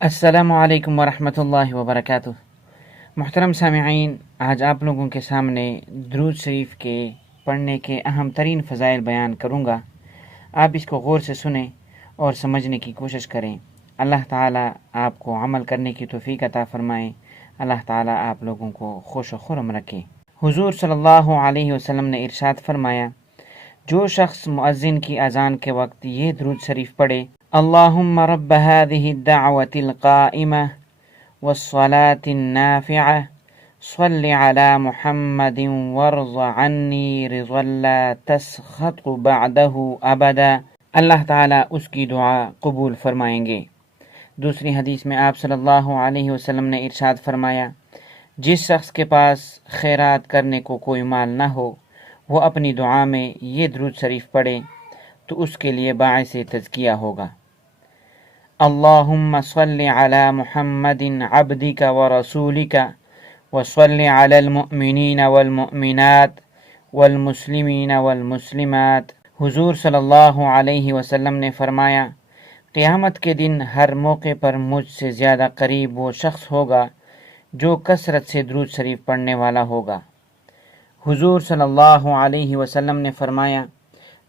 السلام علیکم ورحمۃ اللہ وبرکاتہ۔ محترم سامعین، آج آپ لوگوں کے سامنے درود شریف کے پڑھنے کے اہم ترین فضائل بیان کروں گا۔ آپ اس کو غور سے سنیں اور سمجھنے کی کوشش کریں۔ اللہ تعالیٰ آپ کو عمل کرنے کی توفیق عطا فرمائے۔ اللہ تعالیٰ آپ لوگوں کو خوش و خرم رکھے۔ حضور صلی اللہ علیہ وسلم نے ارشاد فرمایا، جو شخص مؤذن کی اذان کے وقت یہ درود شریف پڑھے، اللہم رب هذه الدعوة القائمة والصلاة النافعة صل على محمد وارض عني رضا لا تسخط بعده ابدا، اللہ تعالیٰ اس کی دعا قبول فرمائیں گے۔ دوسری حدیث میں آپ صلی اللہ علیہ وسلم نے ارشاد فرمایا، جس شخص کے پاس خیرات کرنے کو کوئی مال نہ ہو، وہ اپنی دعا میں یہ درود شریف پڑھے تو اس کے لیے باعث تزکیہ ہوگا۔ اللہم صل علی محمد عبدک ورسولک وصل علی المؤمنین والمؤمنات والمسلمین والمسلمات۔ حضور صلی اللہ علیہ وسلم نے فرمایا، قیامت کے دن ہر موقع پر مجھ سے زیادہ قریب وہ شخص ہوگا جو کثرت سے درود شریف پڑھنے والا ہوگا۔ حضور صلی اللہ علیہ وسلم نے فرمایا،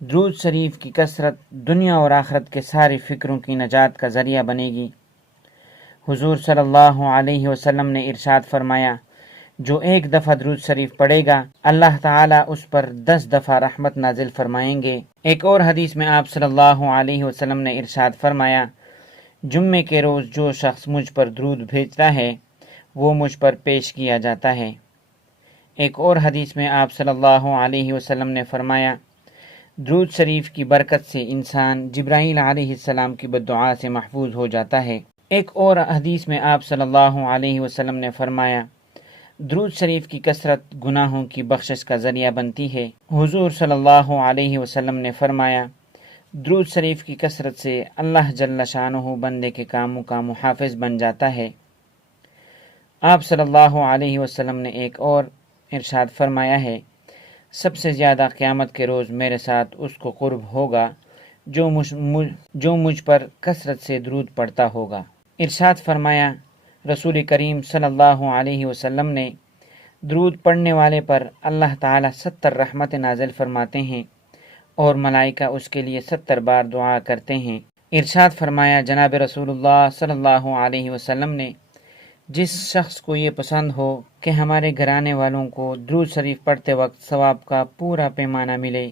درود شریف کی کثرت دنیا اور آخرت کے ساری فکروں کی نجات کا ذریعہ بنے گی۔ حضور صلی اللہ علیہ وسلم نے ارشاد فرمایا، جو ایک دفعہ درود شریف پڑھے گا، اللہ تعالیٰ اس پر 10 دفعہ رحمت نازل فرمائیں گے۔ ایک اور حدیث میں آپ صلی اللہ علیہ وسلم نے ارشاد فرمایا، جمعے کے روز جو شخص مجھ پر درود بھیجتا ہے وہ مجھ پر پیش کیا جاتا ہے۔ ایک اور حدیث میں آپ صلی اللہ علیہ وسلم نے فرمایا، درود شریف کی برکت سے انسان جبرائیل علیہ السلام کی بددعا سے محفوظ ہو جاتا ہے۔ ایک اور حدیث میں آپ صلی اللہ علیہ وسلم نے فرمایا، درود شریف کی کثرت گناہوں کی بخشش کا ذریعہ بنتی ہے۔ حضور صلی اللہ علیہ وسلم نے فرمایا، درود شریف کی کثرت سے اللہ جل شانہ بندے کے کاموں کا محافظ بن جاتا ہے۔ آپ صلی اللہ علیہ وسلم نے ایک اور ارشاد فرمایا ہے، سب سے زیادہ قیامت کے روز میرے ساتھ اس کو قرب ہوگا جو مجھ پر کثرت سے درود پڑھتا ہوگا۔ ارشاد فرمایا، رسول کریم صلی اللہ علیہ وسلم نے، درود پڑھنے والے پر اللہ تعالیٰ 70 رحمت نازل فرماتے ہیں اور ملائکہ اس کے لیے 70 بار دعا کرتے ہیں۔ ارشاد فرمایا جناب رسول اللہ صلی اللہ علیہ وسلم نے، جس شخص کو یہ پسند ہو کہ ہمارے گھرانے والوں کو درود شریف پڑھتے وقت ثواب کا پورا پیمانہ ملے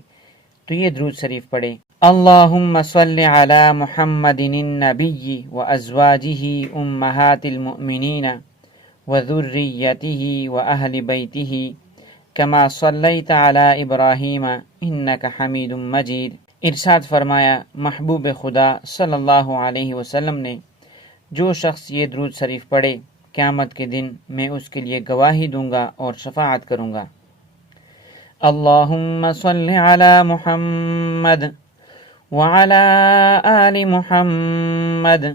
تو یہ درود شریف پڑھے، اللہم صل علی محمد النبی وازواجہ امہات المؤمنین وذریتہ واہل بیتہ کما صلیت علی ابراہیم انک حمید مجید۔ ارشاد فرمایا محبوب خدا صلی اللہ علیہ وسلم نے، جو شخص یہ درود شریف پڑھے، قیامت کے دن میں اس کے لیے گواہی دوں گا اور شفاعت کروں گا۔ اللہم صل علی محمد وعلی آل محمد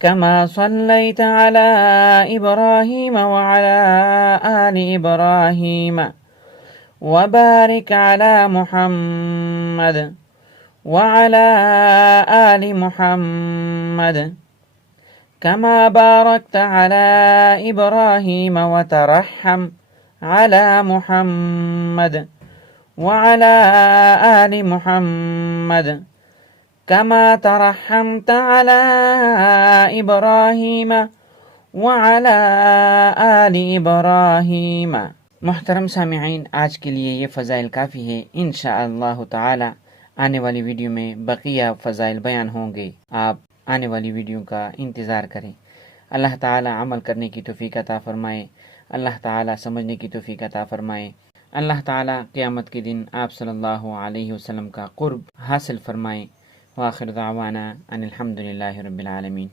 کما صلیت علی ابراہیم وعلی آل ابراہیم وبارک علی محمد وعلی آل محمد كما باركت على إبراهيم وترحم على محمد وعلى آل محمد كما ترحمت على إبراهيم وعلى آل إبراهيم۔ محترم سامعین، آج کے لیے یہ فضائل کافی ہے۔ انشاءاللہ تعالی آنے والی ویڈیو میں بقیہ فضائل بیان ہوں گے۔ آپ آنے والی ویڈیو کا انتظار کریں۔ اللہ تعالی عمل کرنے کی توفیق عطا فرمائے۔ اللہ تعالی سمجھنے کی توفیق عطا فرمائے۔ اللہ تعالی قیامت کے دن آپ صلی اللہ علیہ وسلم کا قرب حاصل فرمائے۔ وآخر دعوانا ان الحمد للہ رب العالمین۔